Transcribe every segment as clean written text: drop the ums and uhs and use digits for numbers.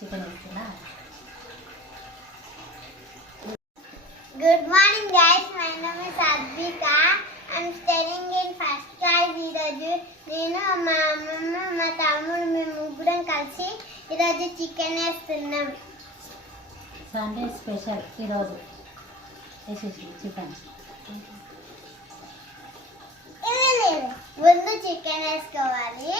Chicken వేస్తున్నా. Good morning guys, my name is Advika. I'm studying in first class. ఈరోజు నేను మా అమ్మమ్మ మా తమ్ముడు మేము ముగ్గురం కలిసి ఈరోజు చికెన్ వేస్తున్నాం. సండే స్పెషల్ ఈరోజు వేసేసి చికెన్. ముందు చికెన్ వేసుకోవాలి.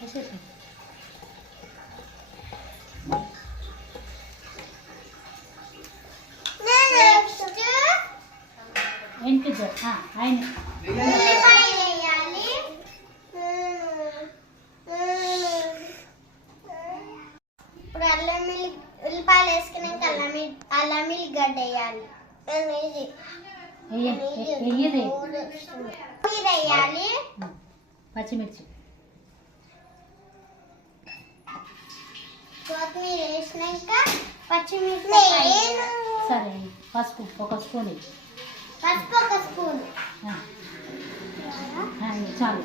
వేసేసి ఏంటి ఆయన ఉల్లిపాయలు వేయాలి. ఇప్పుడు ఉల్లిపాయలు వేసుకున్నాక అల్లం గడ్డ వేయాలి. వేయాలి పచ్చిమిర్చి కొత్తిమీర వేసినాక పచ్చిమిర్చి సరే. పసుపు ఒక స్పూన్ పసుపు ఒక స్పూన్ చాలు.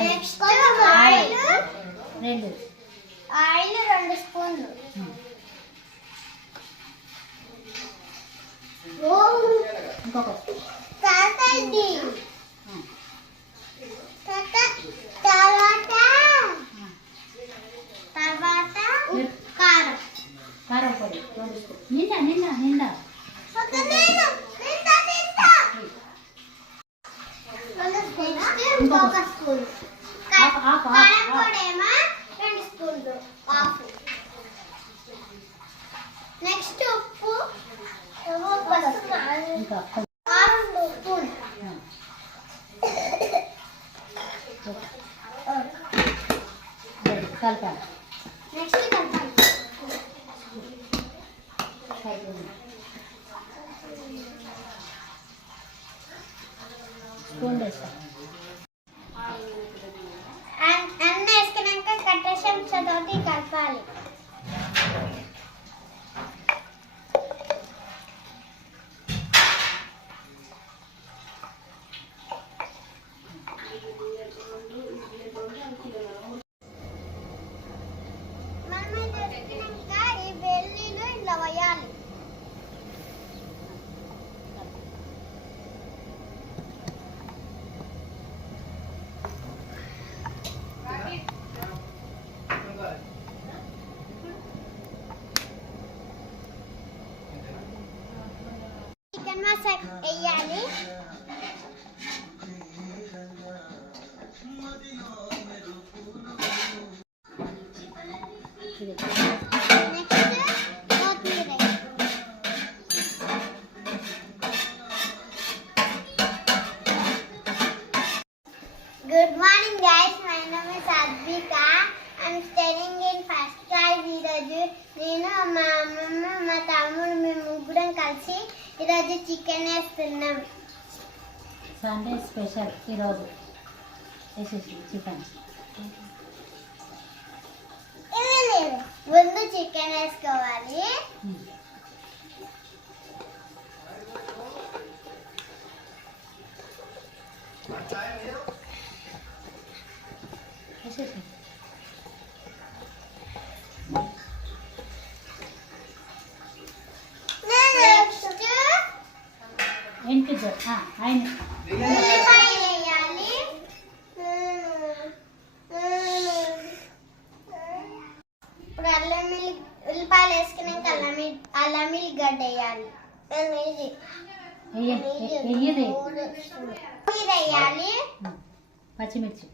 నెక్స్ట్ ఆయిల్ రెండు స్పూన్లు. ఇంకొక తర్వాత కారం కారం పొడి నిండా నిండా నిండా ఇంకొక స్పూన్. కారం పొడి ఏమో 2 స్పూన్లు హాఫ్. నెక్స్ట్ ఉప్పు ఇంకా 2 స్పూన్. కలపాలి. నెక్స్ట్ కలపాలి. స్పూన్ వేస్తాం. అన్న వేసుకున్నాక కట్టేసం చదవతి కలపాలి. మనం ఇది వేసుకున్నాక ఈ వెల్లుల్లి ఇలా వేయాలి. చికెన్ మసాలా వేయాలి. నెక్స్ట్ కొత్తిమీర. Good morning guys, my name is Advika. I'm studying in first class. ఈరోజు నేను మా అమ్మమ్మ మా తమ్ముడు మేము ముగ్గురం కలిసి ఈరోజు చికెన్ వేస్తున్నాం. సండే స్పెషల్ ఈరోజు వేసేసి చికెన్. ముందు చికెన్ వేసుకోవాలి. వేసేసి నెక్స్ట్ ఏంటి ఆయన ఉల్లిపాయలు వేయాలి. ఇప్పుడు ఉల్లిపాయలు వేసుకున్నాక అల్లం గడ్డ వేయాలి. వేయాలి పచ్చిమిర్చి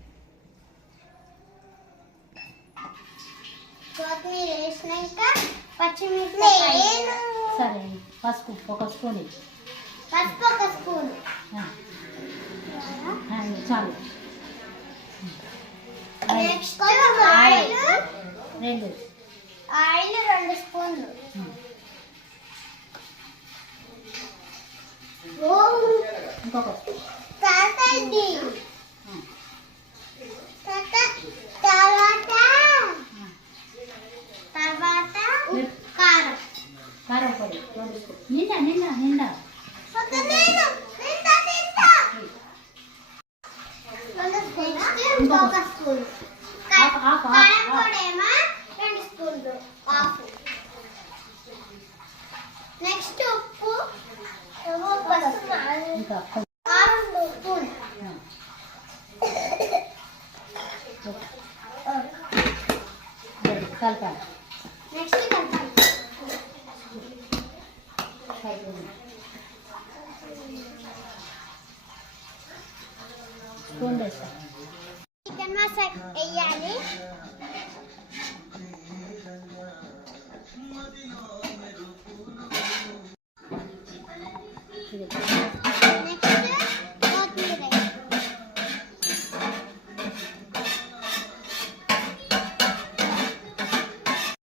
కొత్తిమీర వేసినాక పచ్చిమిర్చి సరే. పసుపు ఒక స్పూన్ పసుపు ఒక స్పూన్ చాలు. నెక్స్ట్ ఆయిల్ రెండు స్పూన్లు. ఇంకొక తర్వాత కారం కారం పొడి 2 స్పూన్. నిండా నిండా నిండా ఒక నేను తింటా తింటా నెక్స్ట్ ఒక స్పూన్ కారం పొడి ఏమో 2 స్పూన్లు హాఫ్ నెక్స్ట్ ఉప్పు ఇంకా హాఫ్ స్పూన్ కలపాలి నెక్స్ట్ కలపాలి స్పూన్ వేస్తా చికెన్ మసాలా వేయాలి ఇది